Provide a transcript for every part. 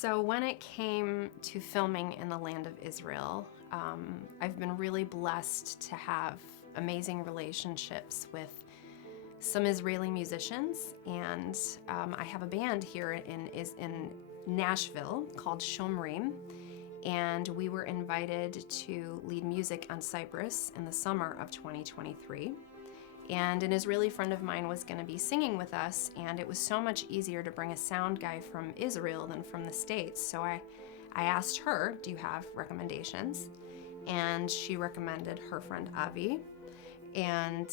So when it came to filming in the land of Israel, I've been really blessed to have amazing relationships with some Israeli musicians, and I have a band here in Nashville called Shomrim, and we were invited to lead music on Cyprus in the summer of 2023. And an Israeli friend of mine was going to be singing with us, and it was so much easier to bring a sound guy from Israel than from the States. So I asked her, do you have recommendations? And she recommended her friend Avi. And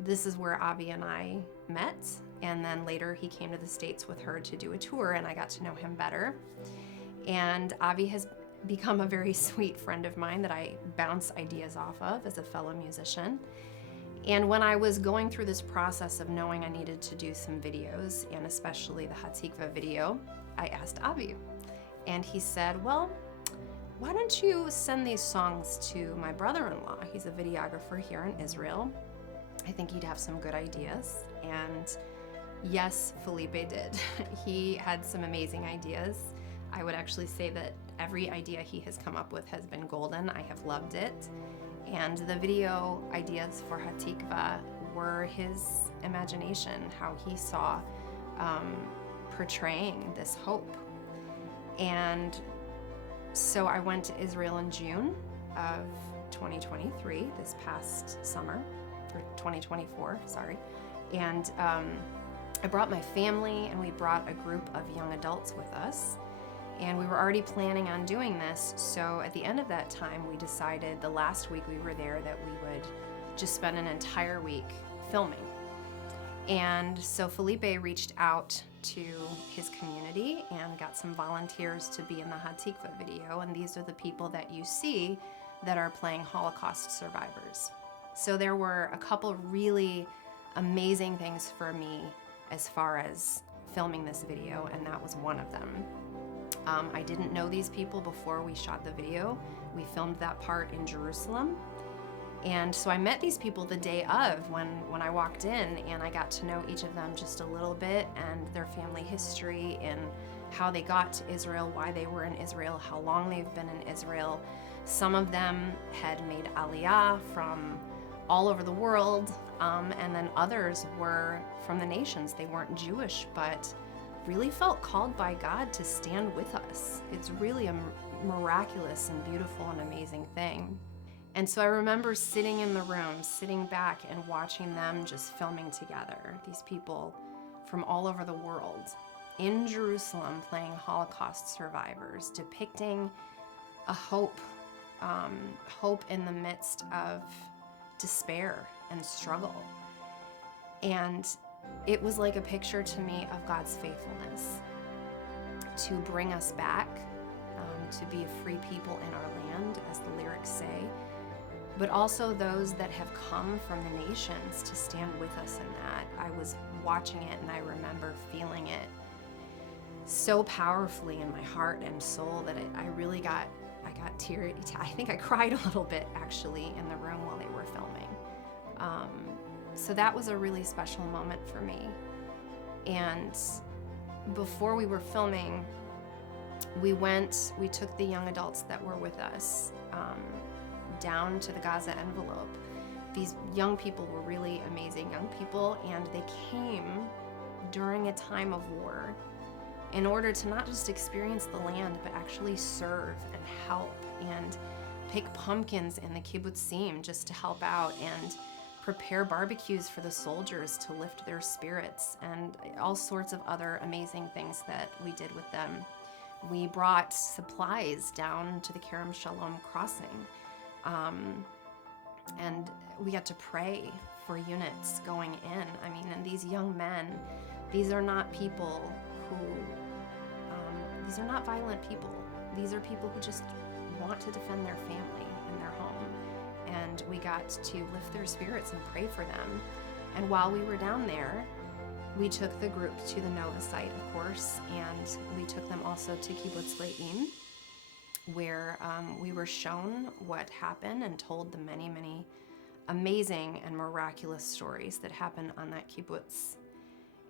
this is where Avi and I met. And then later he came to the States with her to do a tour, and I got to know him better. And Avi has become a very sweet friend of mine that I bounce ideas off of as a fellow musician. And when I was going through this process of knowing I needed to do some videos, and especially the Hatikvah video, I asked Avi. And he said, well, why don't you send these songs to my brother-in-law? He's a videographer here in Israel. I think he'd have some good ideas. And yes, Felipe did. He had some amazing ideas. I would actually say that every idea he has come up with has been golden. I have loved it. And the video ideas for Hatikvah were his imagination, how he saw portraying this hope. And so I went to Israel in June of 2023, this past summer, or 2024, sorry. And I brought my family, and we brought a group of young adults with us. And we were already planning on doing this, so at the end of that time, we decided the last week we were there that we would just spend an entire week filming. And so Felipe reached out to his community and got some volunteers to be in the Hatikvah video, and these are the people that you see that are playing Holocaust survivors. So there were a couple really amazing things for me as far as filming this video, and that was one of them. I didn't know these people before we shot the video. We filmed that part in Jerusalem. And so I met these people the day of when I walked in, and I got to know each of them just a little bit, and their family history and how they got to Israel, why they were in Israel, how long they've been in Israel. Some of them had made aliyah from all over the world, and then others were from the nations. They weren't Jewish, but really felt called by God to stand with us. It's really a miraculous and beautiful and amazing thing. And so I remember sitting in the room, sitting back and watching them just filming together. These people from all over the world in Jerusalem playing Holocaust survivors, depicting a hope in the midst of despair and struggle. And it was like a picture to me of God's faithfulness to bring us back, to be a free people in our land, as the lyrics say, but also those that have come from the nations to stand with us in that. I was watching it, and I remember feeling it so powerfully in my heart and soul that I got teary. I think I cried a little bit actually in the room while they were filming. So that was a really special moment for me. And before we were filming, we took the young adults that were with us down to the Gaza Envelope. These young people were really amazing young people, and they came during a time of war in order to not just experience the land, but actually serve and help and pick pumpkins in the Kibbutz Re'im just to help out, and prepare barbecues for the soldiers to lift their spirits, and all sorts of other amazing things that we did with them. We brought supplies down to the Kerem Shalom crossing, and we got to pray for units going in. I mean, and these young men, these are not people these are not violent people. These are people who just want to defend their family and their home. And we got to lift their spirits and pray for them. And while we were down there, we took the group to the Nova site, of course, and we took them also to Kibbutz Re'im, where we were shown what happened and told the many, many amazing and miraculous stories that happened on that kibbutz.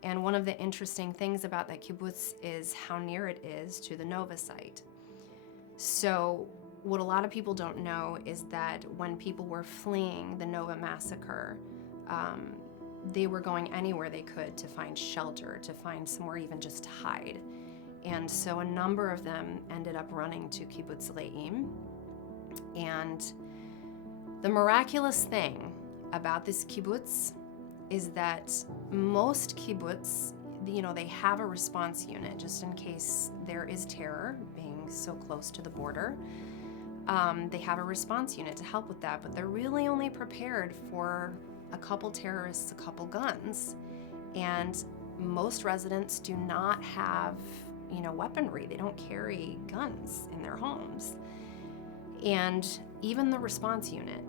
And one of the interesting things about that kibbutz is how near it is to the Nova site. So what a lot of people don't know is that when people were fleeing the Nova massacre, they were going anywhere they could to find shelter, to find somewhere even just to hide. And so a number of them ended up running to Kibbutz Re'im. And the miraculous thing about this kibbutz is that most kibbutz, they have a response unit just in case there is terror, being so close to the border. They have a response unit to help with that, but they're really only prepared for a couple terrorists, a couple guns. And most residents do not have, weaponry. They don't carry guns in their homes. And even the response unit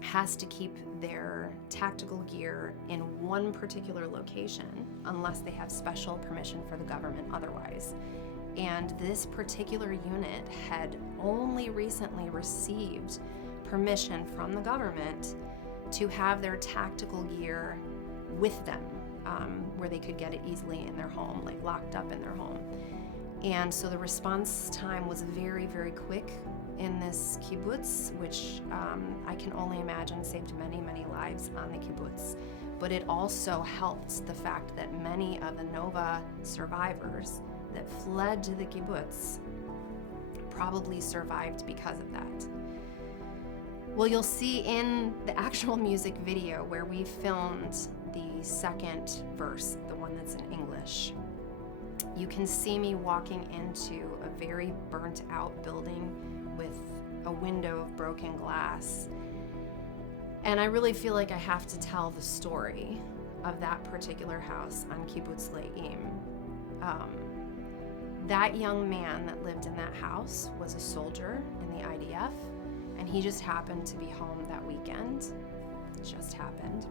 has to keep their tactical gear in one particular location unless they have special permission for the government otherwise. And this particular unit had only recently received permission from the government to have their tactical gear with them, where they could get it easily in their home, like locked up in their home. And so the response time was very, very quick in this kibbutz, which I can only imagine saved many, many lives on the kibbutz. But it also helped the fact that many of the Nova survivors that fled to the kibbutz probably survived because of that. Well, you'll see in the actual music video where we filmed the second verse, the one that's in English, you can see me walking into a very burnt out building with a window of broken glass. And I really feel like I have to tell the story of that particular house on Kibbutz Re'im. That young man that lived in that house was a soldier in the IDF, and he just happened to be home that weekend. It just happened.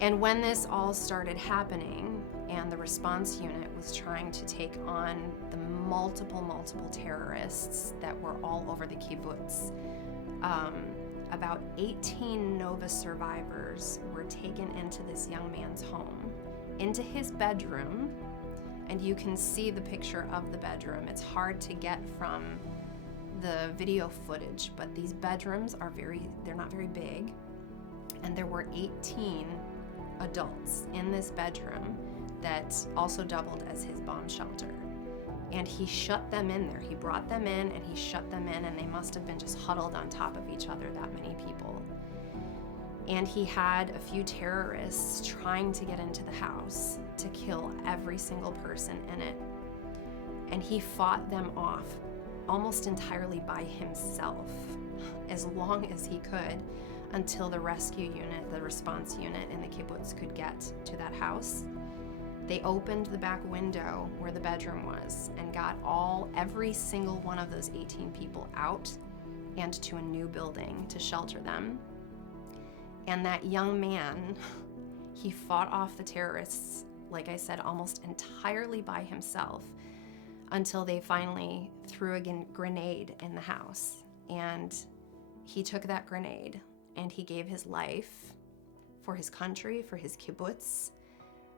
And when this all started happening, and the response unit was trying to take on the multiple terrorists that were all over the kibbutz, about 18 Nova survivors were taken into this young man's home, into his bedroom, and you can see the picture of the bedroom. It's hard to get from the video footage, but these bedrooms they're not very big, and there were 18 adults in this bedroom that also doubled as his bomb shelter. And he shut them in there. He brought them in and he shut them in, and they must have been just huddled on top of each other, that many people. And he had a few terrorists trying to get into the house to kill every single person in it. And he fought them off almost entirely by himself as long as he could, until the rescue unit, the response unit in the kibbutz could get to that house. They opened the back window where the bedroom was and got every single one of those 18 people out and to a new building to shelter them. And that young man, he fought off the terrorists, like I said, almost entirely by himself, until they finally threw a grenade in the house. And he took that grenade and he gave his life for his country, for his kibbutz,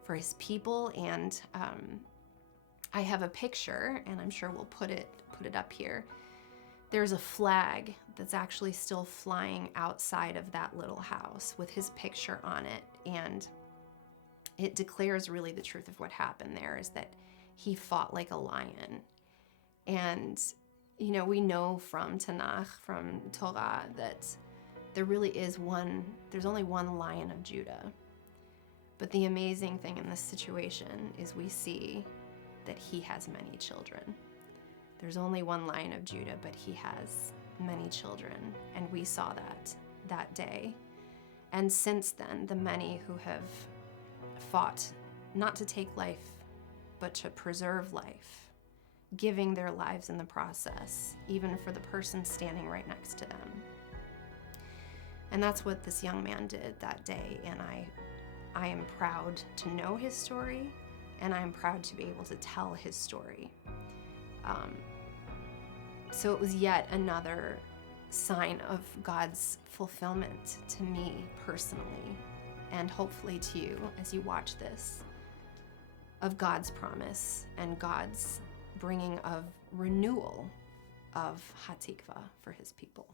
for his people. And I have a picture, and I'm sure we'll put it up here. There's a flag that's actually still flying outside of that little house with his picture on it, and it declares really the truth of what happened there, is that he fought like a lion. And we know from Tanakh, from Torah, that there's only one Lion of Judah. But the amazing thing in this situation is we see that he has many children. There's only one Lion of Judah, but he has many children. And we saw that day. And since then, the many who have fought not to take life, but to preserve life, giving their lives in the process, even for the person standing right next to them. And that's what this young man did that day, and I am proud to know his story, and I am proud to be able to tell his story. So it was yet another sign of God's fulfillment to me personally, and hopefully to you as you watch this, of God's promise and God's bringing of renewal of Hatikvah for his people.